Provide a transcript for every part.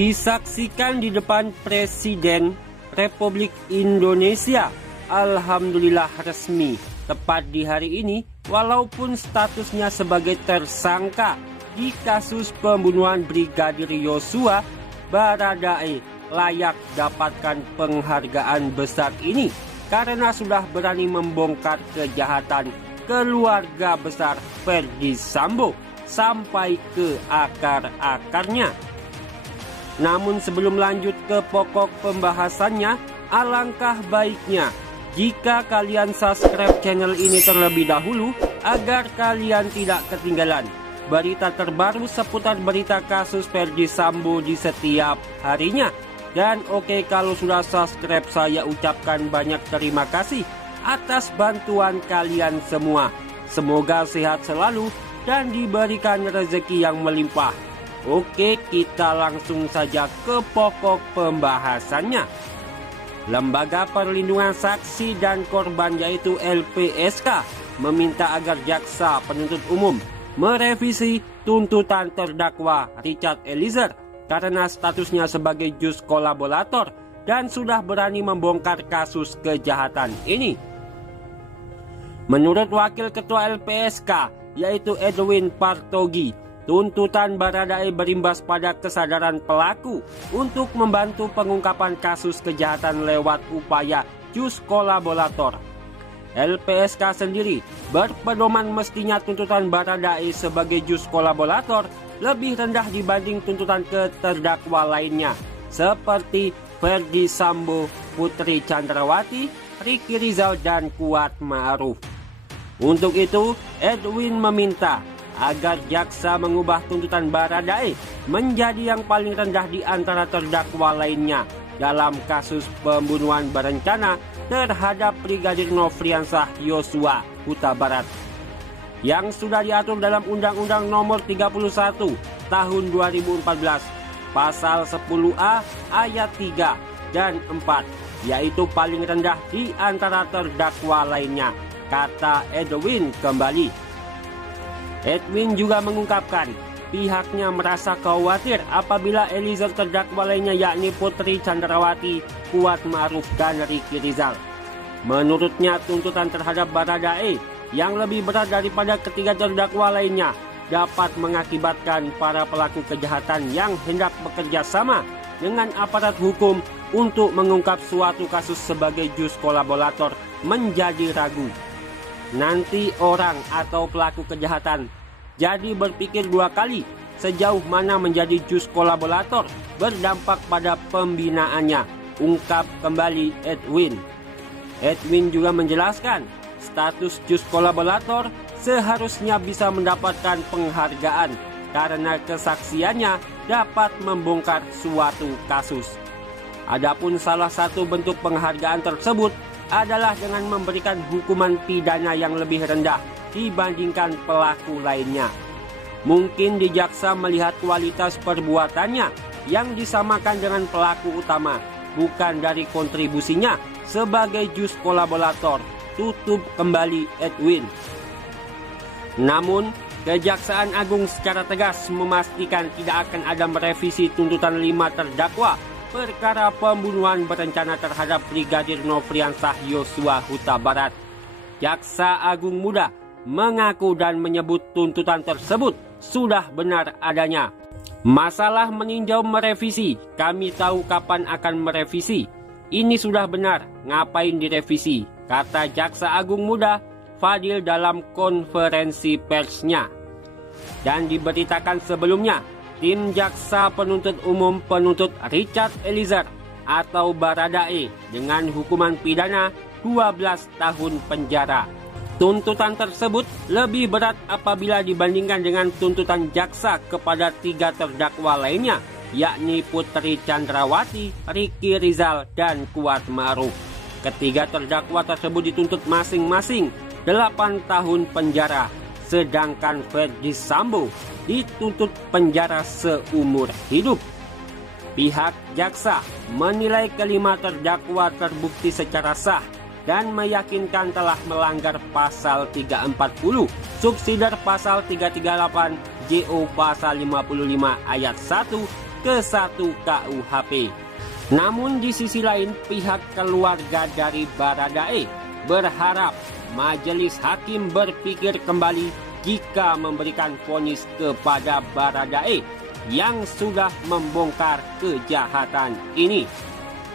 disaksikan di depan Presiden Republik Indonesia. Alhamdulillah resmi tepat di hari ini, walaupun statusnya sebagai tersangka di kasus pembunuhan Brigadir Yosua, Baradae layak dapatkan penghargaan besar ini karena sudah berani membongkar kejahatan keluarga besar Ferdi Sambo sampai ke akar-akarnya. Namun sebelum lanjut ke pokok pembahasannya, alangkah baiknya jika kalian subscribe channel ini terlebih dahulu agar kalian tidak ketinggalan berita terbaru seputar berita kasus Ferdi Sambo di setiap harinya. Dan oke, kalau sudah subscribe, saya ucapkan banyak terima kasih atas bantuan kalian semua. Semoga sehat selalu dan diberikan rezeki yang melimpah. Oke, kita langsung saja ke pokok pembahasannya. Lembaga Perlindungan Saksi dan Korban yaitu LPSK meminta agar jaksa penuntut umum merevisi tuntutan terdakwa Richard Eliezer karena statusnya sebagai jus kolaborator dan sudah berani membongkar kasus kejahatan ini. Menurut Wakil Ketua LPSK yaitu Edwin Partogi, tuntutan Baradae berimbas pada kesadaran pelaku untuk membantu pengungkapan kasus kejahatan lewat upaya jus kolaborator. LPSK sendiri berpedoman mestinya tuntutan Baradae sebagai jus kolaborator lebih rendah dibanding tuntutan ke terdakwa lainnya seperti Ferdi Sambo, Putri Chandrawati, Ricky Rizal, dan Kuat Ma'ruf. Untuk itu, Edwin meminta agar jaksa mengubah tuntutan Baradae menjadi yang paling rendah di antara terdakwa lainnya dalam kasus pembunuhan berencana terhadap Brigadir Nofriansah Yosua Huta Barat yang sudah diatur dalam Undang-Undang Nomor 31 Tahun 2014 Pasal 10A Ayat 3 dan 4, yaitu paling rendah di antara terdakwa lainnya, kata Edwin kembali. Edwin juga mengungkapkan pihaknya merasa khawatir apabila Eliezer terdakwa lainnya yakni Putri Chandrawati, Kuat Ma'ruf, dan Ricky Rizal. Menurutnya tuntutan terhadap Baradae yang lebih berat daripada ketiga terdakwa lainnya dapat mengakibatkan para pelaku kejahatan yang hendak bekerja sama dengan aparat hukum untuk mengungkap suatu kasus sebagai jus kolaborator menjadi ragu. Nanti orang atau pelaku kejahatan jadi berpikir dua kali sejauh mana menjadi jus kolaborator berdampak pada pembinaannya, ungkap kembali Edwin. Edwin juga menjelaskan status jus kolaborator seharusnya bisa mendapatkan penghargaan karena kesaksiannya dapat membongkar suatu kasus. Adapun salah satu bentuk penghargaan tersebut adalah dengan memberikan hukuman pidana yang lebih rendah dibandingkan pelaku lainnya. Mungkin di jaksa melihat kualitas perbuatannya yang disamakan dengan pelaku utama, bukan dari kontribusinya sebagai jus kolaborator, tutup kembali Edwin. Namun, Kejaksaan Agung secara tegas memastikan tidak akan ada merevisi tuntutan 5 terdakwa perkara pembunuhan berencana terhadap Brigadir Nofriansah Yosua Huta Barat. Jaksa Agung Muda mengaku dan menyebut tuntutan tersebut sudah benar adanya. Masalah meninjau merevisi, kami tahu kapan akan merevisi. Ini sudah benar, ngapain direvisi, kata Jaksa Agung Muda Fadil dalam konferensi persnya. Dan diberitakan sebelumnya, tim jaksa penuntut umum penuntut Richard Eliezer atau Baradae dengan hukuman pidana 12 tahun penjara. Tuntutan tersebut lebih berat apabila dibandingkan dengan tuntutan jaksa kepada 3 terdakwa lainnya, yakni Putri Chandrawati, Ricky Rizal, dan Kuat Ma'ruf. Ketiga terdakwa tersebut dituntut masing-masing 8 tahun penjara, sedangkan Ferdi Sambo dituntut penjara seumur hidup. Pihak jaksa menilai kelima terdakwa terbukti secara sah dan meyakinkan telah melanggar pasal 340, subsidiar pasal 338, JO pasal 55 ayat 1 ke-1 KUHP. Namun di sisi lain, pihak keluarga dari Baradae berharap majelis hakim berpikir kembali jika memberikan vonis kepada Baradae yang sudah membongkar kejahatan ini.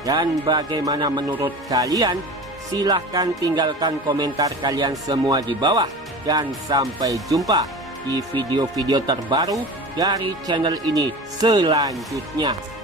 Dan bagaimana menurut kalian? Silahkan tinggalkan komentar kalian semua di bawah. Dan sampai jumpa di video-video terbaru dari channel ini selanjutnya.